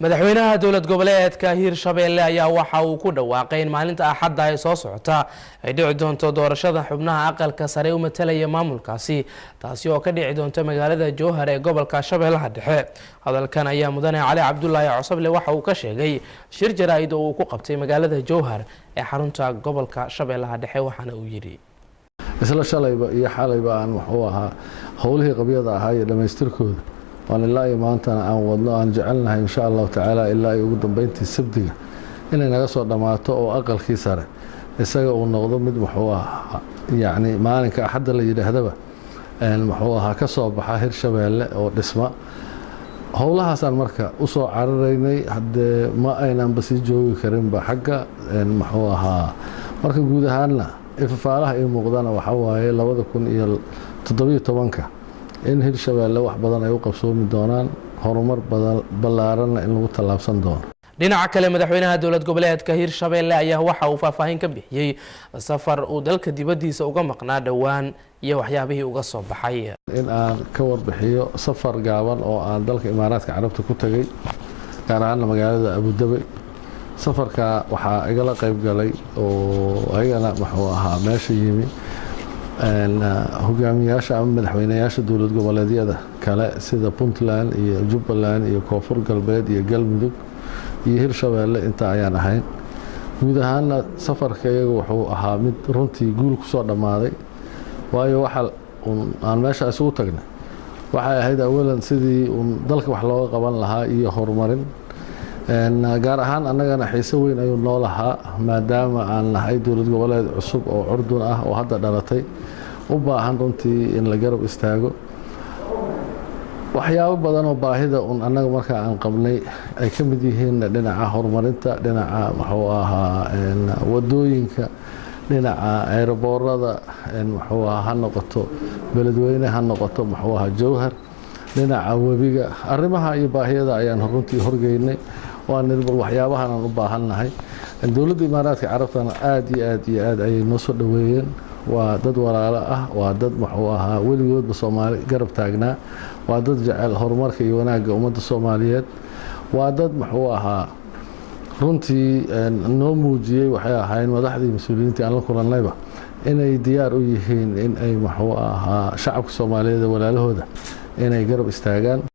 madaxweynaha dowlad goboleedka Hirshabelle ayaa waxa uu ku dhawaaqay in maalinta Axadda ay soo socota ay dhici doonto doorashada xubnaha aqalka sare u matalaya maamulkaasi taasi oo ka dhici doonta magaalada Jowhar ee gobolka Shabeellaha Dhexe. Hadalkan ayaa mudane Cali Cabdullaahi Cosoble waxa uu ka sheegay shir jaraa'id oo uu ku qabtay magaalada Jowhar ee xarunta gobolka Shabeellaha Dhexe waxaana uu yiri isla shalayba iyo xalayba aan wuxuu ahaa howlihii qabyada ahaa iyo dhamaystirkooda waan ilaa iyo maantana aan wadno aan jecelnahay insha Allah tacaala ilaa ugu dambeyntii sabtiga inay naga soo dhamaato oo aqalkii sare isaga uu noqdo mid wuxuu ahaa yaani maalinka Axadda la yiraahdaba wuxuu ahaa ka soo baxa Hirshabelle oo dhisma howlahaasaan marka u soo cararaynay hadee ma aynan basi joogi karin ba xagga wuxuu ahaa marka guud ahaanna ifafaalaha ay muuqdaan waxa waaye 2017 in Hirshabelle wax badan ay u qabsoomi doonaan horumar ballaaran in lagu talaabsan doono. dhinaca kale madaxweynaha dowlad goboleedka Hirshabelle ayaa waxa uu faahfaahin ka bixiyay safar uu dalka dibadiisa uga maqnaa dhawaan iyo waxyaabihii uga soo baxay in aan ka warbixiyo safar gaaban oo aan dalka Imaaraadka Carabta ku tagay gaar ahaan magaalada Abu Dhabi. safarka waxa igala qayb galay oo ayagana wuxuu ahaa meesha yimi hogaamiyaasha ama madaxweynayaasha dowlad goboleedyada kale sida Puntland iyo Jubbaland iyo Koonfur Galbeed iyo Galmudug iyo Hirshabelle inta ayaan ahayn. guud ahaan safarka iyagu wuxuu ahaa mid runtii guul ku soo dhamaaday waayo waxa aan meesha isugu tagnay waxay ahayd awalan sidii dalka wax looga qaban lahaa iyo horumarin gaar ahaan annagana xiiso weyn ayuu noo lahaa maadaama aan nahay dowlad goboleed cusub oo curdun ah oo hadda dhalatay u baahan runtii in la garab istaago waxyaabo badan oo baahida annaga marka aan qabnay ay ka mid yihiin dhinaca horumarinta dhinaca wuxuu ahaa wadooyinka dhinaca aeroboorada wuxuu ahaa ha noqoto beledweyne ha noqoto wuxuu ahaa Jowhar dhinaca webiga arrimaha iyo baahiyada ayaan runtii horgeynay waan nilbal waxyaabahan aan u baahanahay dowladda Imaaraadka Carabtana aad iyo aad ay noo soo dhaweeyeen waa dad walaalo ah waa dad wuxuu ahaa weligoodba Soomaali garab taagnaa waa dad jecel horumarka iyo wanaagga ummadda Soomaaliyeed waa dad wuxuu ahaa runtii noo muujiyay waxay ahayn madaxdii mas'uuliyiinta aan la kulannayba inay diyaar u yihiin in ay wuxuu ahaa shacabka Soomaaliyeed walaalahooda inay garab istaagaan.